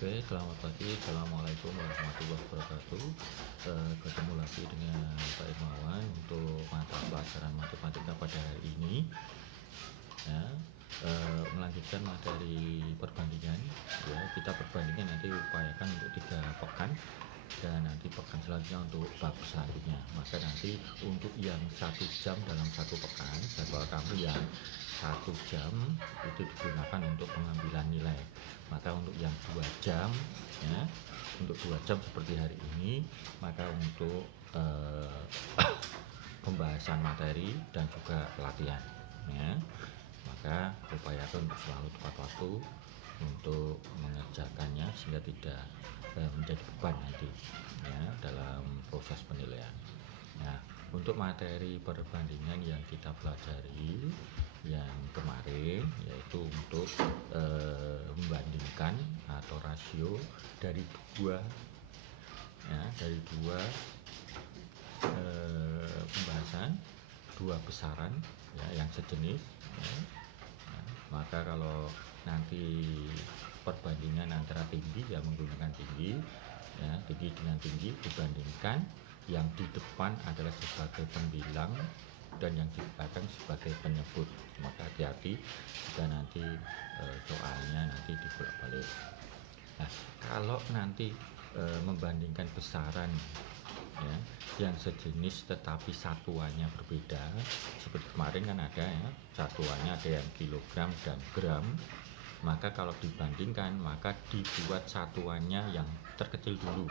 Oke, selamat pagi. Assalamualaikum warahmatullahi wabarakatuh. Ketemu lagi dengan Pak Irmawan untuk mata pelajaran matematika pada hari ini. Ya, melanjutkan materi perbandingan. Ya, kita perbandingan nanti upayakan untuk 3 pekan dan nanti pekan selanjutnya untuk bab selanjutnya. Maka nanti untuk yang 1 jam dalam 1 pekan, jadwal kamu yang 1 jam itu digunakan untuk pengambilan nilai. Maka untuk yang 2 jam, ya, untuk 2 jam seperti hari ini, maka untuk pembahasan materi dan juga latihan, ya. Maka upayakan untuk selalu tepat waktu untuk mengerjakannya sehingga tidak menjadi beban nanti, ya, dalam proses penilaian. Nah, untuk materi perbandingan yang kita pelajari yang kemarin yaitu untuk membandingkan atau rasio dari dua pembahasan, 2 besaran, ya, yang sejenis, ya. Nah, maka kalau nanti perbandingan antara tinggi, ya, menggunakan tinggi, ya, tinggi dengan tinggi dibandingkan, yang di depan adalah sebagai pembilang dan yang di belakang sebagai penyebut. Maka hati-hati jika nanti soalnya nanti dibolak-balik. Nah, kalau nanti membandingkan besaran, ya, yang sejenis tetapi satuannya berbeda, seperti kemarin kan ada, ya, satuannya ada yang kilogram dan gram. Maka kalau dibandingkan, maka dibuat satuannya yang terkecil dulu.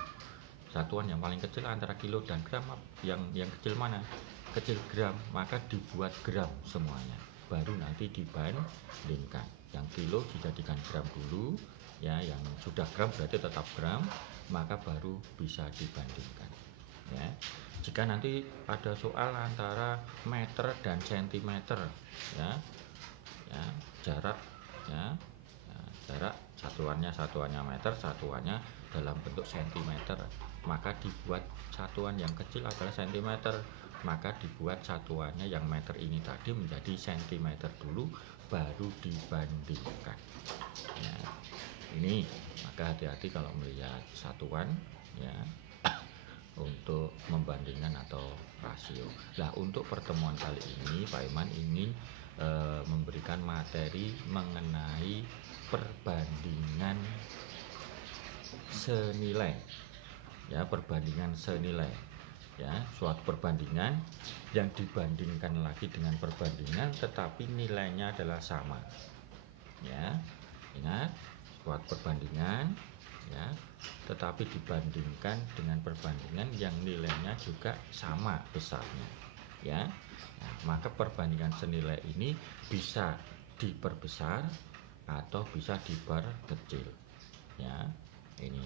Satuan yang paling kecil antara kilo dan gram, yang kecil mana? Kecil gram, maka dibuat gram semuanya. Baru nanti dibandingkan. Yang kilo dijadikan gram dulu, ya, yang sudah gram berarti tetap gram, maka baru bisa dibandingkan, ya. Jika nanti ada soal antara meter dan sentimeter, ya, jarak, ya, jarak satuannya meter, satuannya dalam bentuk sentimeter, maka dibuat satuan yang kecil adalah sentimeter, maka dibuat satuannya yang meter ini tadi menjadi sentimeter dulu, baru dibandingkan, ya. Ini maka hati-hati kalau melihat satuan, ya, untuk membandingkan atau rasio. Nah, untuk pertemuan kali ini Pak Iman ingin memberikan materi mengenai perbandingan senilai, ya, perbandingan senilai, ya, suatu perbandingan yang dibandingkan lagi dengan perbandingan tetapi nilainya adalah sama, ya. Ingat, suatu perbandingan, ya, tetapi dibandingkan dengan perbandingan yang nilainya juga sama besarnya, ya. Nah, maka perbandingan senilai ini bisa diperbesar atau bisa diperkecil, ya. Ini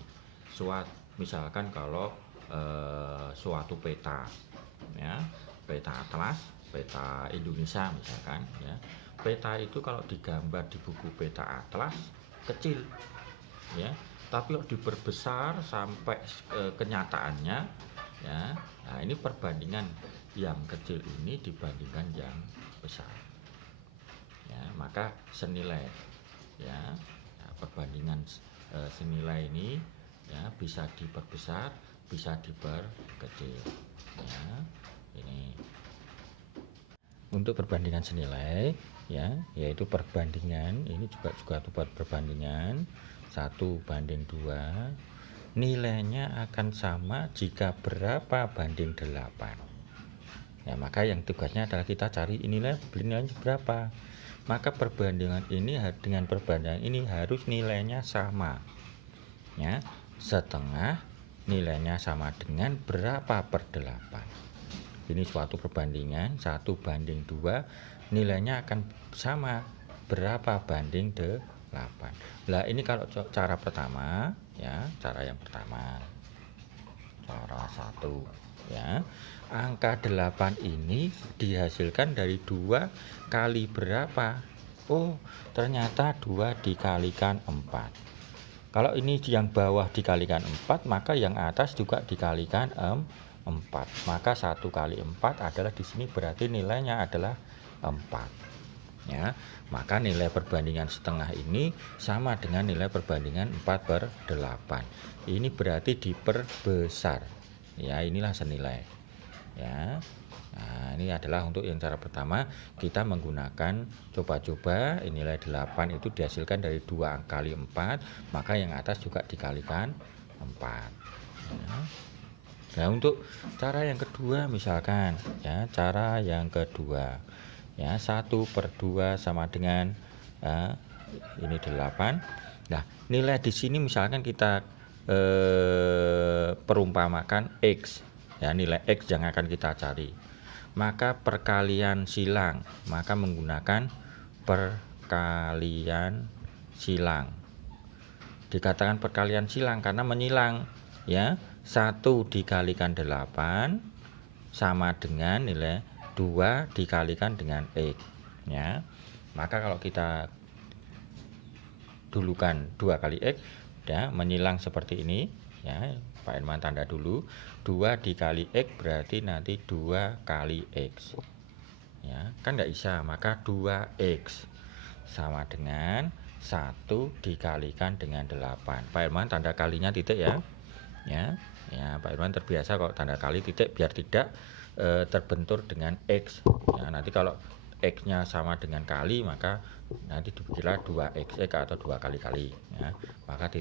misalkan kalau suatu peta, ya, peta atlas, peta Indonesia misalkan, ya. Peta itu kalau digambar di buku peta atlas kecil, ya, tapi kalau diperbesar sampai kenyataannya, ya, nah ini perbandingan yang kecil ini dibandingkan yang besar, ya, maka senilai, ya, perbandingan senilai ini, ya, bisa diperbesar, bisa diperkecil, ya. Ini untuk perbandingan senilai, ya, yaitu perbandingan ini juga perbandingan 1:2, nilainya akan sama jika berapa banding 8. Ya, maka yang tugasnya adalah kita cari nilainya berapa. Maka perbandingan ini dengan perbandingan ini harus nilainya sama, ya, setengah nilainya sama dengan berapa per 8. Ini suatu perbandingan 1:2, nilainya akan sama berapa banding 8. Nah, ini kalau cara pertama, ya, cara yang pertama, cara 1, ya, angka 8 ini dihasilkan dari 2 kali berapa? Oh, ternyata 2 dikalikan 4. Kalau ini yang bawah dikalikan 4, maka yang atas juga dikalikan 4. Maka 1 kali 4 adalah di sini berarti nilainya adalah 4. ya. Maka nilai perbandingan setengah ini sama dengan nilai perbandingan 4/8. Ini berarti diperbesar, ya. Inilah senilai, ya. Nah, ini adalah untuk yang cara pertama, kita menggunakan coba-coba nilai 8 itu dihasilkan dari 2 kali 4, maka yang atas juga dikalikan 4, ya. Nah, untuk cara yang kedua misalkan, ya, cara yang kedua, ya, 1/2 sama dengan ini 8. Nah, nilai di sini misalkan kita perumpamakan X, ya, nilai X yang akan kita cari. Maka perkalian silang, maka menggunakan perkalian silang. Dikatakan perkalian silang karena menyilang, ya. 1 dikalikan 8 sama dengan nilai 2 dikalikan dengan X, ya. Maka kalau kita dulukan 2 kali X, ya, menyilang seperti ini, ya. Pak Irman tanda dulu, 2 dikali X berarti nanti 2 kali X, ya, kan nggak bisa, maka 2X sama dengan 1 dikalikan dengan 8. Pak Irman tanda kalinya titik, ya, ya, ya. Pak Irman terbiasa kalau tanda kali titik biar tidak terbentur dengan X, ya. Nanti kalau X nya sama dengan kali, maka nanti dikira 2XX atau 2 kali-kali, ya. Maka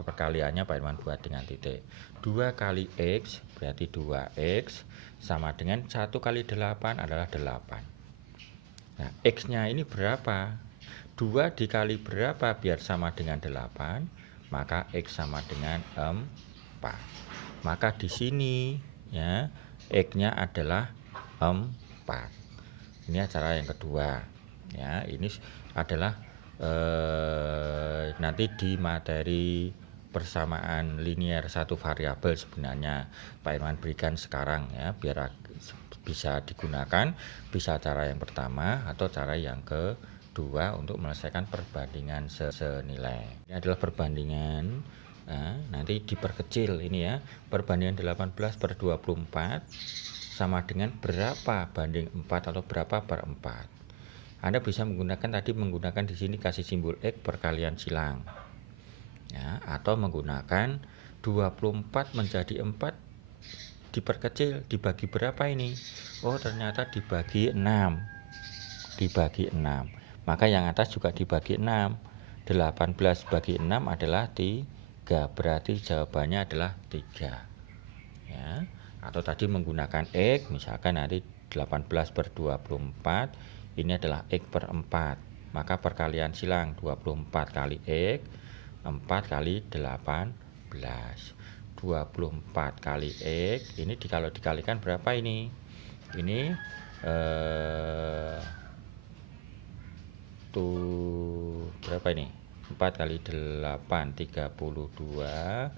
perkaliannya Pak Irman buat dengan titik. 2 kali X berarti 2X sama dengan 1 kali 8 adalah 8. Nah, X nya ini berapa? 2 dikali berapa biar sama dengan 8? Maka X sama dengan 4. Maka di sini, ya, X nya adalah 4. Ini cara yang kedua, ya. Ini adalah nanti di materi persamaan linear satu variabel sebenarnya Pak Irman berikan sekarang, ya, biar bisa digunakan, bisa cara yang pertama atau cara yang kedua untuk menyelesaikan perbandingan senilai. Ini adalah perbandingan, nanti diperkecil ini, ya. Perbandingan 18/24 sama dengan berapa banding 4 atau berapa per 4. Anda bisa menggunakan di sini kasih simbol X perkalian silang, ya, atau menggunakan 24 menjadi 4 diperkecil, dibagi berapa ini? Oh, ternyata dibagi 6. Maka yang atas juga dibagi 6. 18 bagi 6 adalah 3, berarti jawabannya adalah 3, ya. Atau tadi menggunakan X, misalkan nanti 18/24 ini adalah X per 4, maka perkalian silang 24 kali X 4 kali 18. 24 kali X ini kalau dikalikan berapa ini? Ini berapa ini? 4 kali 8 32,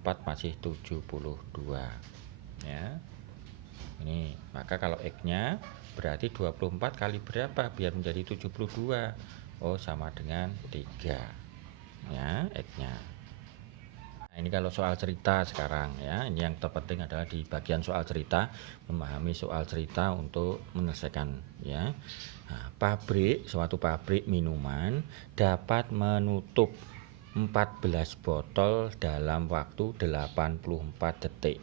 4 masih 72, ya. Ini maka kalau X nya berarti 24 kali berapa biar menjadi 72? Oh, sama dengan 3, ya, X nya. Nah, ini kalau soal cerita sekarang, ya. Ini yang terpenting adalah di bagian soal cerita, memahami soal cerita untuk menyelesaikan, ya. Nah, suatu pabrik minuman dapat menutup 14 botol dalam waktu 84 detik.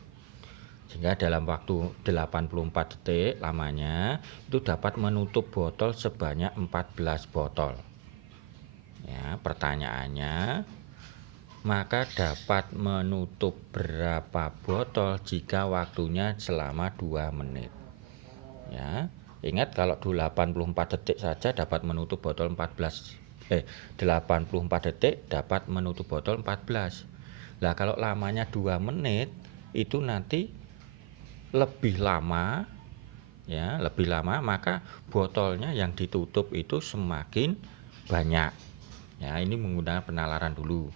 Sehingga dalam waktu 84 detik lamanya itu dapat menutup botol sebanyak 14 botol. Ya, pertanyaannya, maka dapat menutup berapa botol jika waktunya selama 2 menit. Ya, ingat kalau 84 detik saja dapat menutup botol 84 detik dapat menutup botol 14. Lah kalau lamanya 2 menit itu nanti lebih lama, ya, lebih lama, maka botolnya yang ditutup itu semakin banyak. Ya, ini menggunakan penalaran dulu,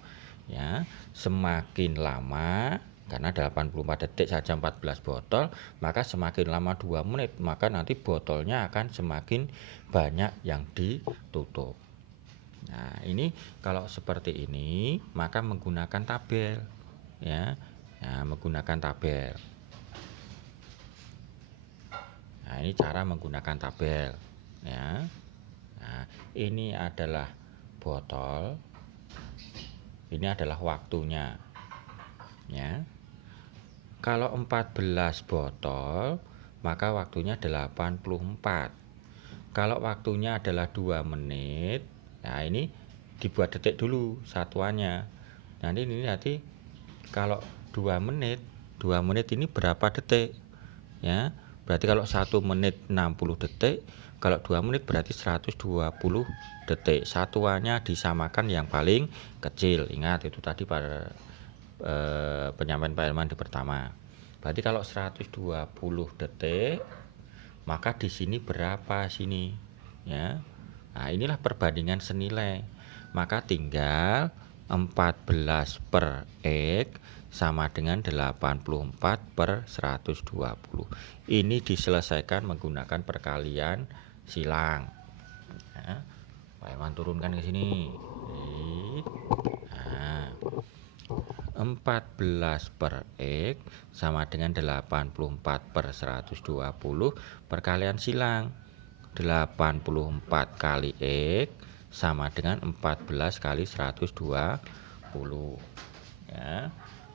ya. Semakin lama, karena 84 detik saja 14 botol, maka semakin lama 2 menit, maka nanti botolnya akan semakin banyak yang ditutup. Nah, ini kalau seperti ini maka menggunakan tabel, ya. Nah, menggunakan tabel. Nah, ini cara menggunakan tabel, ya. ini adalah botol, ini adalah waktunya ya. Kalau 14 botol maka waktunya 84. Kalau waktunya adalah 2 menit, nah ini dibuat detik dulu satuannya. Nanti kalau 2 menit ini berapa detik ya. Berarti kalau 1 menit 60 detik, kalau 2 menit berarti 120 detik. Satuannya disamakan yang paling kecil. Ingat itu tadi pada penyampaian Pak Herman di pertama. Berarti kalau 120 detik, maka di sini berapa sini ya. Nah, inilah perbandingan senilai. Maka tinggal 14 per X sama dengan 84 per 120. Ini diselesaikan menggunakan perkalian silang ya. Pak Herman turunkan ke sini. Nah, 14 per X sama dengan 84 per 120 perkalian silang. 84 kali X sama dengan 14 kali 120 ya.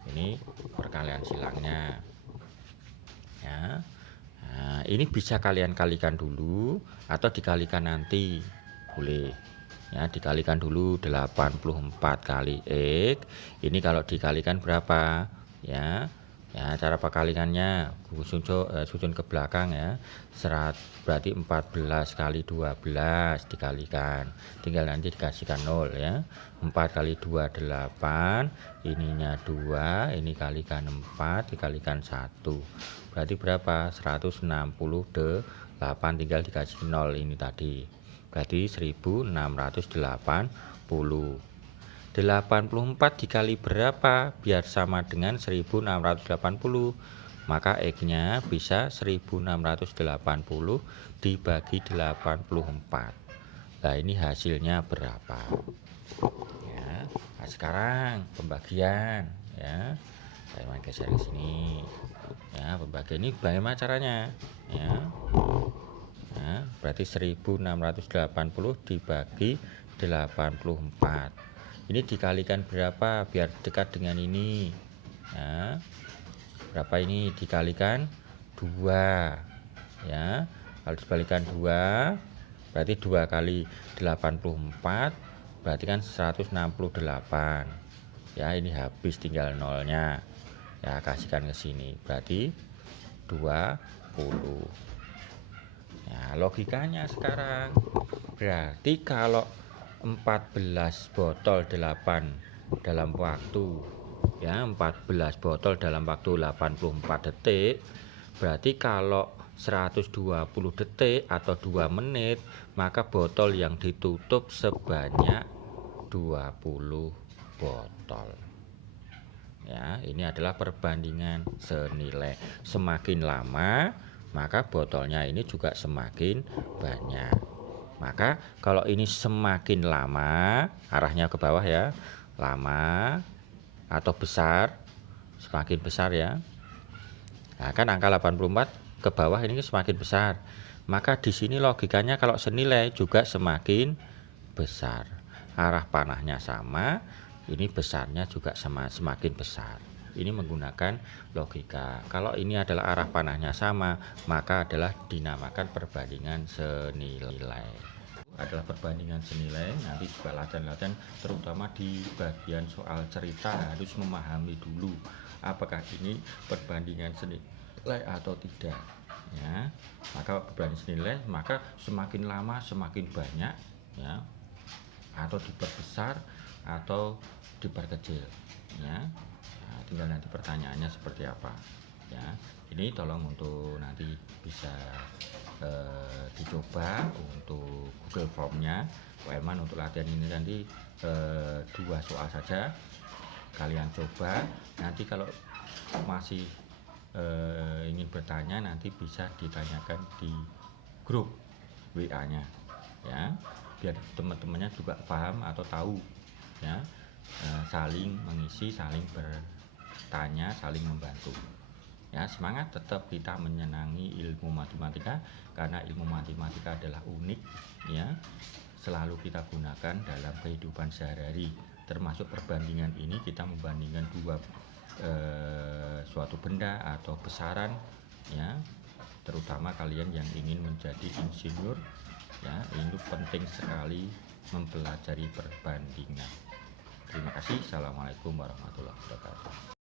Ini perkalian silangnya ya. Nah, ini bisa kalian kalikan dulu atau dikalikan nanti, boleh ya. Dikalikan dulu 84 kali X, ini kalau dikalikan berapa ya. Ya, cara perkaliannya susun ke belakang ya. Berarti 14 kali 12 dikalikan, tinggal nanti dikasihkan 0 ya. 4 kali 2 8, ininya 2, ini kalikan 4 dikalikan 1, berarti berapa? 168, tinggal dikasih 0 ini tadi, berarti 1680. 84 dikali berapa biar sama dengan 1680? Maka X-nya bisa 1680 dibagi 84. Nah, ini hasilnya berapa? Ya. Nah, sekarang pembagian ya. Saya main geser di sini. Ya, pembagian ini bagaimana caranya? Ya. Nah, berarti 1680 dibagi 84. Ini dikalikan berapa biar dekat dengan ini ya. Berapa ini dikalikan 2 ya. Kalau dibalikan 2 berarti 2 kali 84 berarti kan 168 ya. Ini habis tinggal nolnya ya, kasihkan ke sini berarti 20 ya. Logikanya sekarang berarti kalau 14 botol 8 dalam waktu ya, 14 botol dalam waktu 84 detik, berarti kalau 120 detik atau 2 menit, maka botol yang ditutup sebanyak 20 botol ya. Ini adalah perbandingan senilai. Semakin lama maka botolnya ini juga semakin banyak. Maka kalau ini semakin lama, arahnya ke bawah ya, lama atau besar, semakin besar ya. Nah, kan angka 84 ke bawah ini semakin besar. Maka di sini logikanya kalau senilai juga semakin besar. Arah panahnya sama, ini besarnya juga semakin besar. Ini menggunakan logika. Kalau ini adalah arah panahnya sama, maka adalah dinamakan perbandingan senilai. Adalah perbandingan senilai. Nanti juga latihan-latihan, terutama di bagian soal cerita, harus memahami dulu apakah ini perbandingan senilai atau tidak ya. Maka perbandingan senilai, maka semakin lama semakin banyak ya, atau diperbesar atau diperkecil ya. Nah, tinggal nanti pertanyaannya seperti apa ya. Ini tolong untuk nanti bisa dicoba untuk Google Formnya Pak Herman. Untuk latihan ini nanti 2 soal saja kalian coba. Nanti kalau masih ingin bertanya, nanti bisa ditanyakan di grup WA nya ya, biar teman-temannya juga paham atau tahu ya. Saling mengisi, saling bertanya, saling membantu ya. Semangat, tetap kita menyenangi ilmu matematika, karena ilmu matematika adalah unik ya. selalu kita gunakan dalam kehidupan sehari-hari. Termasuk perbandingan ini kita membandingkan suatu benda atau besaran, ya, terutama kalian yang ingin menjadi insinyur, ya, ini penting sekali mempelajari perbandingan. Terima kasih. Assalamualaikum warahmatullahi wabarakatuh.